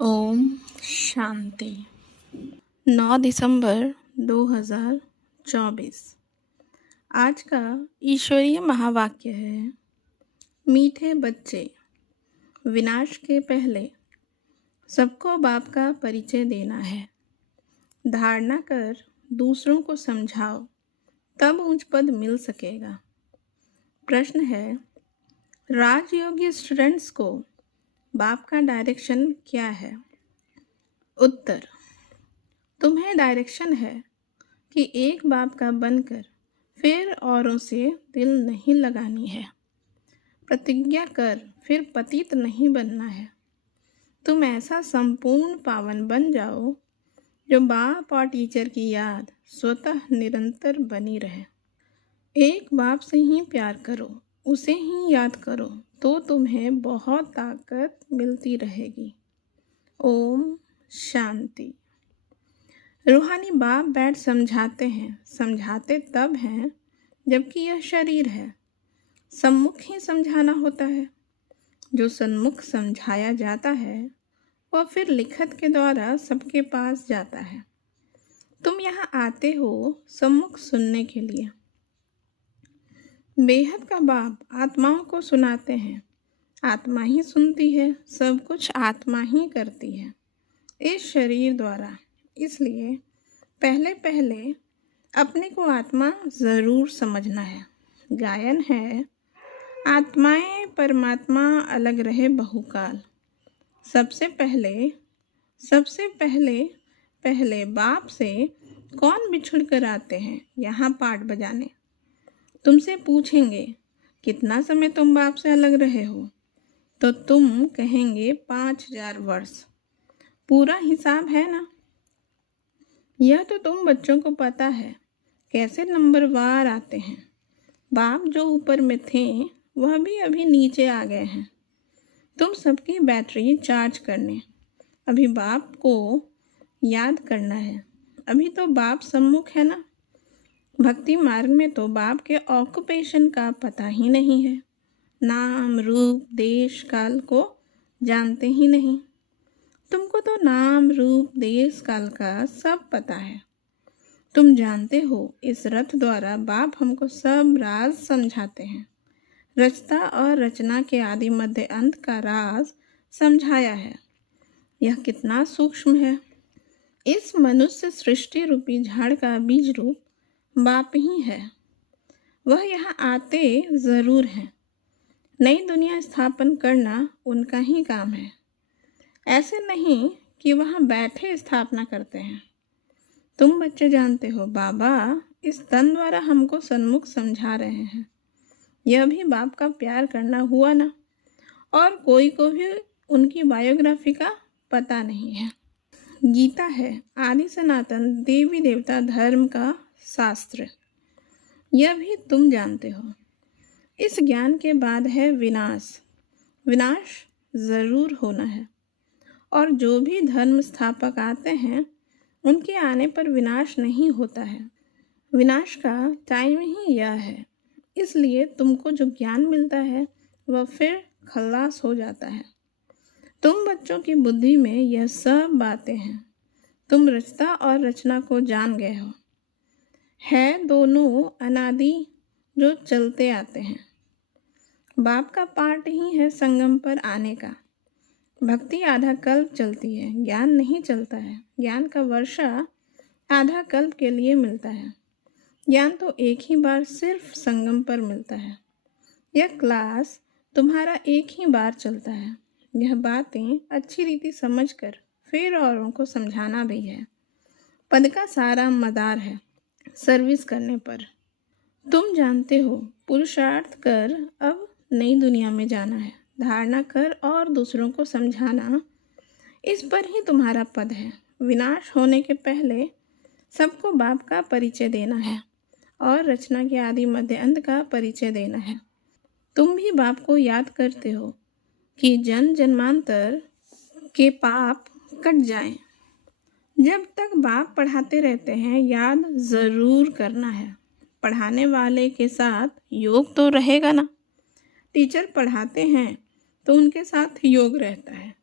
ओम शांति। 9 दिसंबर 2024। आज का ईश्वरीय महावाक्य है, मीठे बच्चे, विनाश के पहले सबको बाप का परिचय देना है। धारणा कर दूसरों को समझाओ, तब उच्च पद मिल सकेगा। प्रश्न है, राजयोगी स्टूडेंट्स को बाप का डायरेक्शन क्या है? उत्तर, तुम्हें डायरेक्शन है कि एक बाप का बनकर फिर औरों से दिल नहीं लगानी है। प्रतिज्ञा कर फिर पतित नहीं बनना है। तुम ऐसा संपूर्ण पावन बन जाओ जो बाप और टीचर की याद स्वतः निरंतर बनी रहे। एक बाप से ही प्यार करो, उसे ही याद करो, तो तुम्हें बहुत ताकत मिलती रहेगी। ओम शांति। रूहानी बाप बैठ समझाते हैं, समझाते तब हैं जबकि यह शरीर है। सम्मुख ही समझाना होता है। जो सन्मुख समझाया जाता है वह फिर लिखत के द्वारा सबके पास जाता है। तुम यहाँ आते हो सम्मुख सुनने के लिए। बेहद का बाप आत्माओं को सुनाते हैं। आत्मा ही सुनती है, सब कुछ आत्मा ही करती है इस शरीर द्वारा। इसलिए पहले पहले अपने को आत्मा ज़रूर समझना है। गायन है, आत्माएं परमात्मा अलग रहे बहुकाल। सबसे पहले बाप से कौन बिछुड़ कर आते हैं यहाँ पाठ बजाने। तुमसे पूछेंगे कितना समय तुम बाप से अलग रहे हो, तो तुम कहेंगे 5000 वर्ष। पूरा हिसाब है ना? यह तो तुम बच्चों को पता है कैसे नंबरवार आते हैं। बाप जो ऊपर में थे वह भी अभी नीचे आ गए हैं। तुम सबकी बैटरी चार्ज करने अभी बाप को याद करना है। अभी तो बाप सम्मुख है ना। भक्ति मार्ग में तो बाप के ऑक्यूपेशन का पता ही नहीं है। नाम रूप देश काल को जानते ही नहीं। तुमको तो नाम रूप देश काल का सब पता है। तुम जानते हो इस रथ द्वारा बाप हमको सब राज समझाते हैं। रचता और रचना के आदि मध्य अंत का राज समझाया है। यह कितना सूक्ष्म है। इस मनुष्य सृष्टि रूपी झाड़ का बीज रूप बाप ही है। वह यहाँ आते ज़रूर हैं। नई दुनिया स्थापन करना उनका ही काम है। ऐसे नहीं कि वहाँ बैठे स्थापना करते हैं। तुम बच्चे जानते हो बाबा इस तन द्वारा हमको सन्मुख समझा रहे हैं। यह भी बाप का प्यार करना हुआ ना। और कोई को भी उनकी बायोग्राफी का पता नहीं है। गीता है आदि सनातन देवी देवता धर्म का शास्त्र। यह भी तुम जानते हो। इस ज्ञान के बाद है विनाश। विनाश ज़रूर होना है। और जो भी धर्म स्थापक आते हैं उनके आने पर विनाश नहीं होता है। विनाश का टाइम ही यह है। इसलिए तुमको जो ज्ञान मिलता है वह फिर खल्लास हो जाता है। तुम बच्चों की बुद्धि में यह सब बातें हैं। तुम रचता और रचना को जान गए हो। है दोनों अनादि जो चलते आते हैं। बाप का पार्ट ही है संगम पर आने का। भक्ति आधा कल्प चलती है, ज्ञान नहीं चलता है। ज्ञान का वर्षा आधा कल्प के लिए मिलता है। ज्ञान तो एक ही बार सिर्फ संगम पर मिलता है। यह क्लास तुम्हारा एक ही बार चलता है। यह बातें अच्छी रीति समझकर फिर औरों को समझाना भी है। पद का सारा मदार है सर्विस करने पर। तुम जानते हो पुरुषार्थ कर अब नई दुनिया में जाना है। धारणा कर और दूसरों को समझाना, इस पर ही तुम्हारा पद है। विनाश होने के पहले सबको बाप का परिचय देना है और रचना के आदि मध्य अंत का परिचय देना है। तुम भी बाप को याद करते हो कि जन्म जन्मांतर के पाप कट जाएं। जब तक बाप पढ़ाते रहते हैं याद ज़रूर करना है। पढ़ाने वाले के साथ योग तो रहेगा ना। टीचर पढ़ाते हैं तो उनके साथ योग रहता है।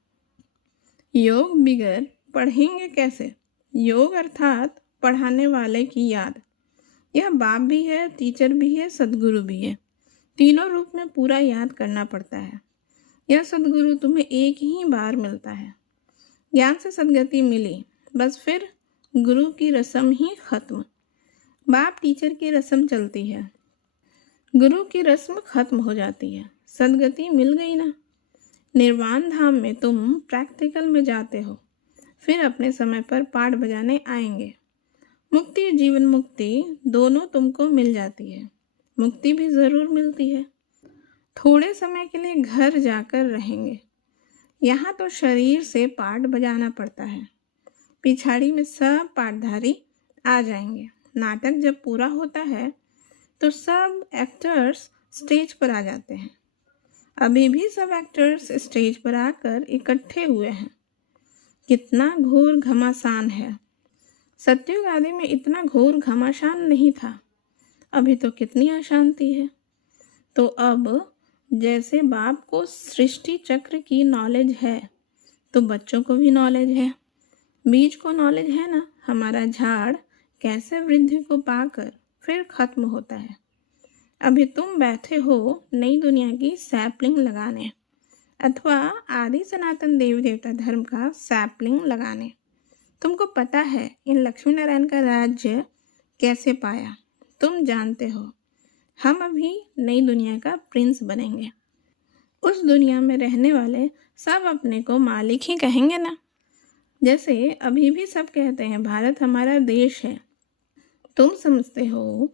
योग बिगर पढ़ेंगे कैसे? योग अर्थात पढ़ाने वाले की याद। यह बाप भी है, टीचर भी है, सद्गुरु भी है। तीनों रूप में पूरा याद करना पड़ता है। यह सद्गुरु तुम्हें एक ही बार मिलता है। ज्ञान से सद्गति मिली, बस फिर गुरु की रस्म ही खत्म। बाप टीचर की रस्म चलती है, गुरु की रस्म खत्म हो जाती है। सद्गति मिल गई ना। निर्वाण धाम में तुम प्रैक्टिकल में जाते हो, फिर अपने समय पर पाठ बजाने आएंगे। मुक्ति जीवन मुक्ति दोनों तुमको मिल जाती है। मुक्ति भी ज़रूर मिलती है। थोड़े समय के लिए घर जाकर रहेंगे। यहाँ तो शरीर से पाठ बजाना पड़ता है। पिछाड़ी में सब पाठधारी आ जाएंगे। नाटक जब पूरा होता है तो सब एक्टर्स स्टेज पर आ जाते हैं। अभी भी सब एक्टर्स स्टेज पर आकर इकट्ठे हुए हैं। कितना घोर घमासान है। सतयुग आदि में इतना घोर घमासान नहीं था। अभी तो कितनी अशांति है। तो अब जैसे बाप को सृष्टि चक्र की नॉलेज है तो बच्चों को भी नॉलेज है। बीज को नॉलेज है ना, हमारा झाड़ कैसे वृद्धि को पाकर फिर खत्म होता है। अभी तुम बैठे हो नई दुनिया की सैपलिंग लगाने अथवा आदि सनातन देवी देवता धर्म का सैपलिंग लगाने। तुमको पता है इन लक्ष्मी नारायण का राज्य कैसे पाया। तुम जानते हो हम अभी नई दुनिया का प्रिंस बनेंगे। उस दुनिया में रहने वाले सब अपने को मालिक ही कहेंगे ना। जैसे अभी भी सब कहते हैं भारत हमारा देश है। तुम समझते हो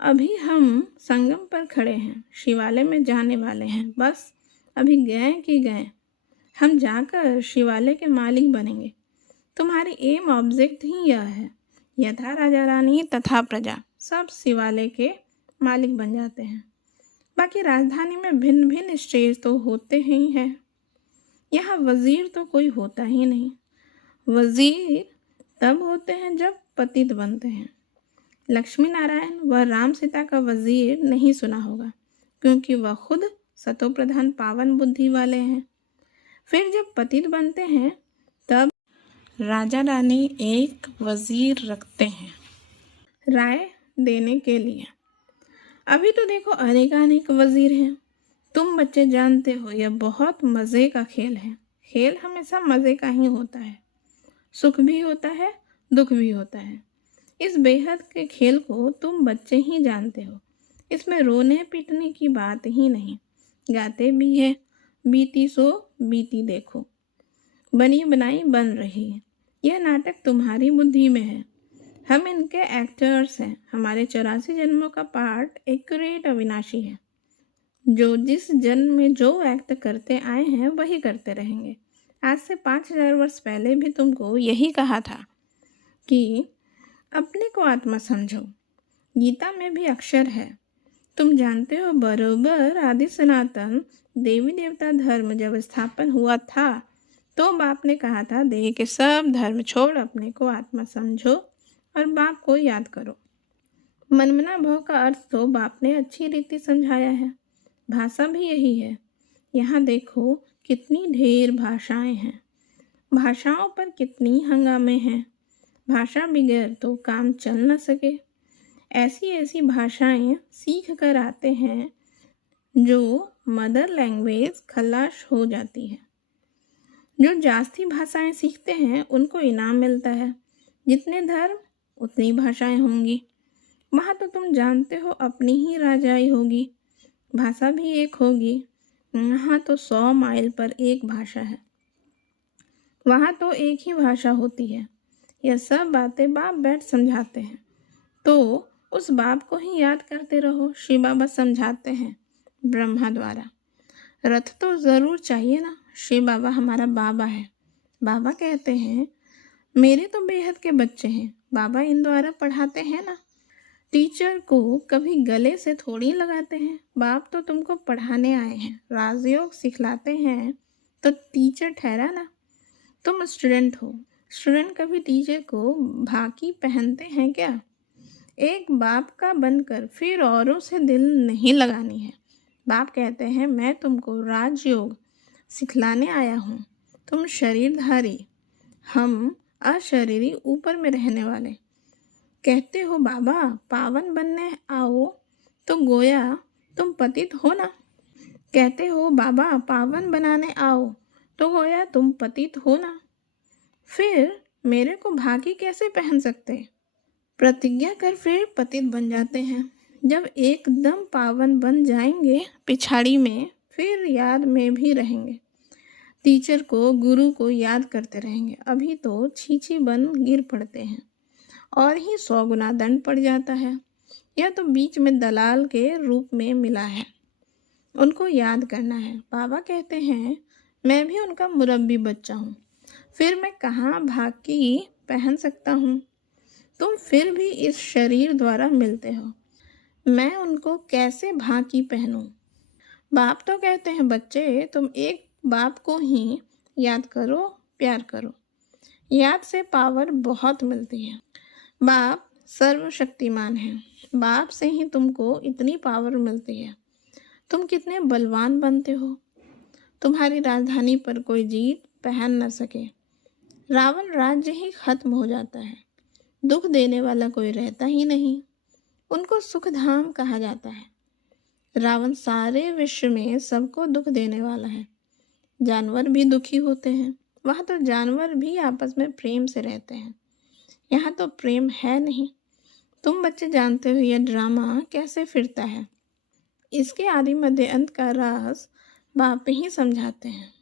अभी हम संगम पर खड़े हैं, शिवालय में जाने वाले हैं। बस अभी गए कि गए, हम जाकर शिवालय के मालिक बनेंगे। तुम्हारी एम ऑब्जेक्ट ही यह है। यथा राजा रानी तथा प्रजा सब शिवालय के मालिक बन जाते हैं। बाकी राजधानी में भिन्न भिन्न स्टेज तो होते ही हैं। यहाँ वजीर तो कोई होता ही नहीं। वजीर तब होते हैं जब पतित बनते हैं। लक्ष्मी नारायण व राम सीता का वजीर नहीं सुना होगा, क्योंकि वह खुद सतो प्रधान पावन बुद्धि वाले हैं। फिर जब पतित बनते हैं तब राजा रानी एक वजीर रखते हैं राय देने के लिए। अभी तो देखो अनेकानेक वजीर हैं। तुम बच्चे जानते हो यह बहुत मज़े का खेल है। खेल हमेशा मज़े का ही होता है। सुख भी होता है, दुख भी होता है। इस बेहद के खेल को तुम बच्चे ही जानते हो। इसमें रोने पीटने की बात ही नहीं। गाते भी है, बीती सो बीती देखो, बनी बनाई बन रही है। यह नाटक तुम्हारी बुद्धि में है। हम इनके एक्टर्स हैं। हमारे 84 जन्मों का पार्ट एक्यूरेट अविनाशी है। जो जिस जन्म में जो एक्ट करते आए हैं वही करते रहेंगे। आज से 5000 वर्ष पहले भी तुमको यही कहा था कि अपने को आत्मा समझो। गीता में भी अक्षर है। तुम जानते हो बरोबर आदि सनातन देवी देवता धर्म जब स्थापन हुआ था तो बाप ने कहा था देह के सब धर्म छोड़ अपने को आत्मा समझो और बाप को याद करो। मनमना भव का अर्थ तो बाप ने अच्छी रीति समझाया है। भाषा भी यही है। यहाँ देखो कितनी ढेर भाषाएं हैं। भाषाओं पर कितनी हंगामे हैं। भाषा बगैर तो काम चल न सके। ऐसी ऐसी भाषाएं सीख कर आते हैं जो मदर लैंग्वेज खलाश हो जाती है। जो जास्ती भाषाएं सीखते हैं उनको इनाम मिलता है। जितने धर्म उतनी भाषाएं होंगी। वहाँ तो तुम जानते हो अपनी ही राजाई होगी। भाषा भी एक होगी। यहाँ तो 100 माइल पर एक भाषा है। वहाँ तो एक ही भाषा होती है। यह सब बातें बाप बैठ समझाते हैं तो उस बाप को ही याद करते रहो। शिव बाबा समझाते हैं ब्रह्मा द्वारा। रथ तो ज़रूर चाहिए ना। शिव बाबा हमारा बाबा है। बाबा कहते हैं मेरे तो बेहद के बच्चे हैं। बाबा इन द्वारा पढ़ाते हैं ना। टीचर को कभी गले से थोड़ी लगाते हैं। बाप तो तुमको पढ़ाने आए हैं, राजयोग सिखलाते हैं तो टीचर ठहरा ना। तुम स्टूडेंट हो। स्टूडेंट कभी टीचर को भाकी पहनते हैं क्या? एक बाप का बनकर फिर औरों से दिल नहीं लगानी है। बाप कहते हैं मैं तुमको राजयोग सिखलाने आया हूँ। तुम शरीरधारी, हम अशरीरी ऊपर में रहने वाले। कहते हो बाबा पावन बनने आओ, तो गोया तुम पतित हो ना। कहते हो बाबा पावन बनाने आओ, तो गोया तुम पतित हो ना। फिर मेरे को भागी कैसे पहन सकते? प्रतिज्ञा कर फिर पतित बन जाते हैं। जब एकदम पावन बन जाएंगे पिछाड़ी में, फिर याद में भी रहेंगे। टीचर को, गुरु को याद करते रहेंगे। अभी तो छींची बन गिर पड़ते हैं और ही 100 गुना दंड पड़ जाता है। यह तो बीच में दलाल के रूप में मिला है, उनको याद करना है। बाबा कहते हैं मैं भी उनका मुरब्बी बच्चा हूँ, फिर मैं कहाँ भागी पहन सकता हूँ। तुम फिर भी इस शरीर द्वारा मिलते हो, मैं उनको कैसे भाकी पहनूं? बाप तो कहते हैं बच्चे तुम एक बाप को ही याद करो, प्यार करो। याद से पावर बहुत मिलती है। बाप सर्वशक्तिमान है, बाप से ही तुमको इतनी पावर मिलती है। तुम कितने बलवान बनते हो, तुम्हारी राजधानी पर कोई जीत पहन न सके। रावण राज्य ही खत्म हो जाता है, दुख देने वाला कोई रहता ही नहीं, उनको सुखधाम कहा जाता है। रावण सारे विश्व में सबको दुख देने वाला है। जानवर भी दुखी होते हैं, वहाँ तो जानवर भी आपस में प्रेम से रहते हैं, यहाँ तो प्रेम है नहीं। तुम बच्चे जानते हो यह ड्रामा कैसे फिरता है। इसके आदि मध्य अंत का राज बाप ही समझाते हैं।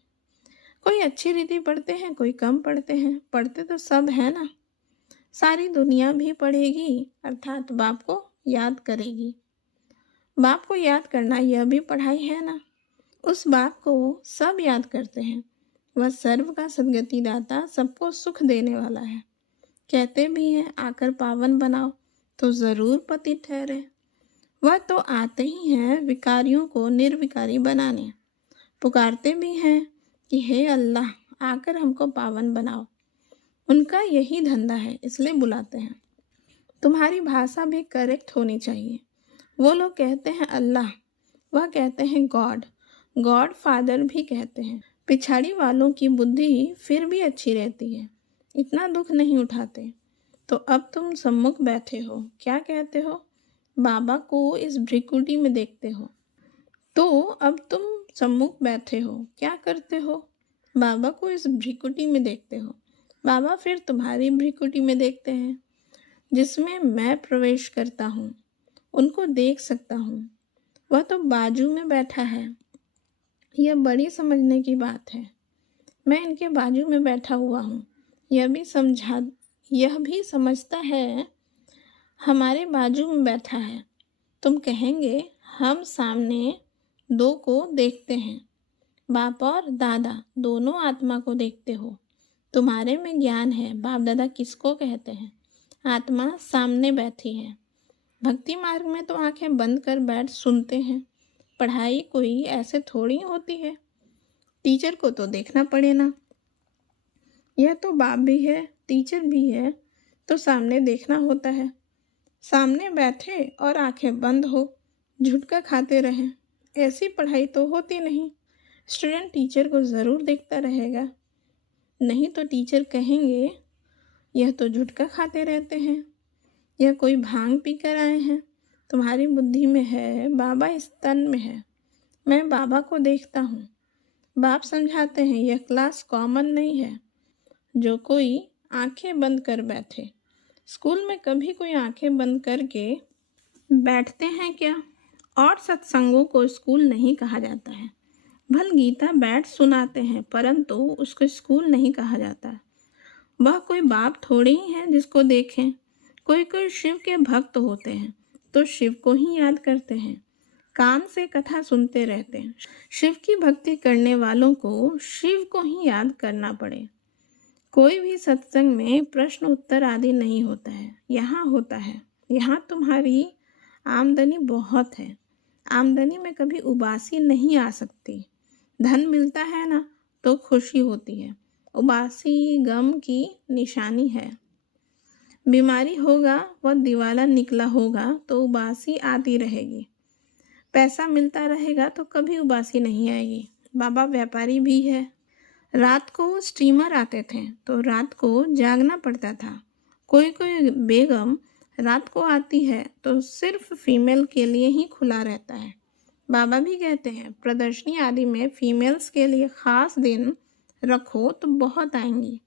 कोई अच्छी रीति पढ़ते हैं, कोई कम पढ़ते हैं, पढ़ते तो सब है ना। सारी दुनिया भी पढ़ेगी, अर्थात बाप को याद करेगी। बाप को याद करना यह भी पढ़ाई है ना। उस बाप को सब याद करते हैं, वह सर्व का सद्गति दाता, सबको सुख देने वाला है। कहते भी हैं आकर पावन बनाओ, तो ज़रूर पति ठहरे। वह तो आते ही हैं विकारियों को निर्विकारी बनाने। पुकारते भी हैं कि हे अल्लाह आकर हमको पावन बनाओ। उनका यही धंधा है, इसलिए बुलाते हैं। तुम्हारी भाषा भी करेक्ट होनी चाहिए। वो लोग कहते हैं अल्लाह, वह कहते हैं गॉड, गॉड फादर भी कहते हैं। पिछाड़ी वालों की बुद्धि फिर भी अच्छी रहती है, इतना दुख नहीं उठाते। तो अब तुम सम्मुख बैठे हो, क्या कहते हो? बाबा को इस भ्रिकुटी में देखते हो। तो अब तुम सम्मुख बैठे हो, क्या करते हो? बाबा को इस भ्रिकुटी में देखते हो। बाबा फिर तुम्हारी भ्रिकुटी में देखते हैं, जिसमें मैं प्रवेश करता हूँ, उनको देख सकता हूँ। वह तो बाजू में बैठा है। यह बड़ी समझने की बात है। मैं इनके बाजू में बैठा हुआ हूँ, यह भी समझता है हमारे बाजू में बैठा है। तुम कहेंगे हम सामने दो को देखते हैं, बाप और दादा दोनों आत्मा को देखते हो। तुम्हारे में ज्ञान है। बाप दादा किसको कहते हैं? आत्मा सामने बैठी है। भक्ति मार्ग में तो आंखें बंद कर बैठ सुनते हैं। पढ़ाई कोई ऐसे थोड़ी होती है, टीचर को तो देखना पड़े ना। यह तो बाप भी है, टीचर भी है, तो सामने देखना होता है। सामने बैठे और आंखें बंद हो, झुटका खाते रहें, ऐसी पढ़ाई तो होती नहीं। स्टूडेंट टीचर को ज़रूर देखता रहेगा, नहीं तो टीचर कहेंगे यह तो झुटका खाते रहते हैं, यह कोई भांग पी कर आए हैं। तुम्हारी बुद्धि में है, बाबा इस तन में है, मैं बाबा को देखता हूँ। बाप समझाते हैं यह क्लास कॉमन नहीं है, जो कोई आंखें बंद कर बैठे। स्कूल में कभी कोई आंखें बंद करके बैठते हैं क्या? और सत्संगों को स्कूल नहीं कहा जाता है। भल गीता बैठ सुनाते हैं, परंतु उसको स्कूल नहीं कहा जाता। वह कोई बाप थोड़ी ही है जिसको देखें। कोई कोई शिव के भक्त होते हैं तो शिव को ही याद करते हैं, कान से कथा सुनते रहते हैं। शिव की भक्ति करने वालों को शिव को ही याद करना पड़े। कोई भी सत्संग में प्रश्न उत्तर आदि नहीं होता है, यहाँ होता है। यहाँ तुम्हारी आमदनी बहुत है, आमदनी में कभी उबासी नहीं आ सकती। धन मिलता है ना तो खुशी होती है, उबासी गम की निशानी है। बीमारी होगा, वह दिवाला निकला होगा तो उबासी आती रहेगी। पैसा मिलता रहेगा तो कभी उबासी नहीं आएगी। बाबा व्यापारी भी है। रात को स्टीमर आते थे तो रात को जागना पड़ता था। कोई कोई बेगम रात को आती है तो सिर्फ फीमेल के लिए ही खुला रहता है। बाबा भी कहते हैं प्रदर्शनी आदि में फीमेल्स के लिए खास दिन रखो तो बहुत आएंगी।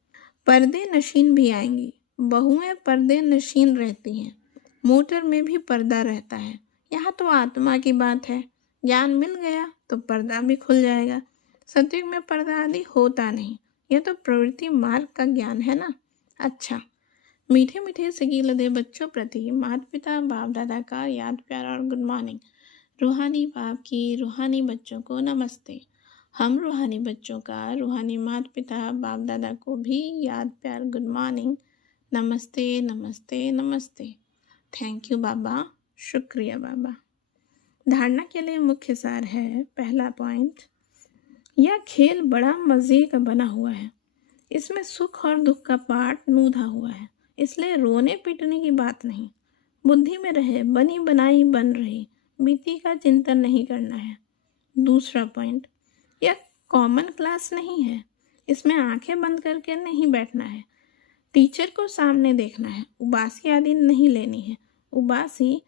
पर्दे नशीन भी आएंगी। बहुएं पर्दे नशीन रहती हैं। मोटर में भी पर्दा रहता है। यहाँ तो आत्मा की बात है। ज्ञान मिल गया तो पर्दा भी खुल जाएगा। सतयुग में पर्दा आदि होता नहीं। यह तो प्रवृत्ति मार्ग का ज्ञान है ना। अच्छा, मीठे मीठे सिकीलदे बच्चों प्रति माता पिता बाप दादा का याद प्यार और गुड मॉर्निंग। रूहानी बाप की रूहानी बच्चों को नमस्ते। हम रूहानी बच्चों का रूहानी माता पिता बाप दादा को भी याद प्यार गुड मॉर्निंग। नमस्ते नमस्ते नमस्ते। थैंक यू बाबा। शुक्रिया बाबा। धारणा के लिए मुख्य सार है। पहला पॉइंट, यह खेल बड़ा मज़े का बना हुआ है। इसमें सुख और दुख का पाठ नूधा हुआ है, इसलिए रोने पीटने की बात नहीं। बुद्धि में रहे, बनी बनाई बन रही, बीती का चिंतन नहीं करना है। दूसरा पॉइंट, यह कॉमन क्लास नहीं है। इसमें आंखें बंद करके नहीं बैठना है। टीचर को सामने देखना है। उबासी आदि नहीं लेनी है। उबासी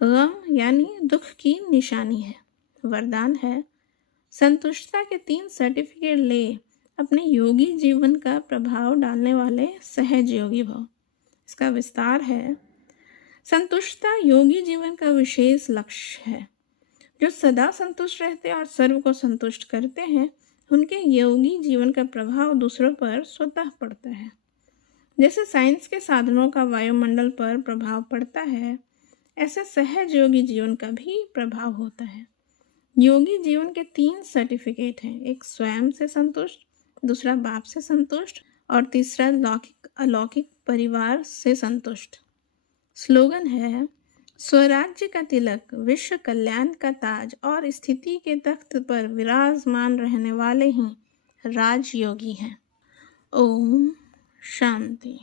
गम यानी दुख की निशानी है। वरदान है, संतुष्टता के 3 सर्टिफिकेट ले अपने योगी जीवन का प्रभाव डालने वाले सहज योगी भव। इसका विस्तार है, संतुष्टता योगी जीवन का विशेष लक्ष्य है। जो सदा संतुष्ट रहते और सर्व को संतुष्ट करते हैं, उनके योगी जीवन का प्रभाव दूसरों पर स्वतः पड़ता है। जैसे साइंस के साधनों का वायुमंडल पर प्रभाव पड़ता है, ऐसे सहज योगी जीवन का भी प्रभाव होता है। योगी जीवन के 3 सर्टिफिकेट हैं। एक स्वयं से संतुष्ट, दूसरा बाप से संतुष्ट और तीसरा अलौकिक परिवार से संतुष्ट। स्लोगन है, स्वराज्य का तिलक, विश्व कल्याण का ताज और स्थिति के तख्त पर विराजमान रहने वाले ही राजयोगी हैं। ओम शांति।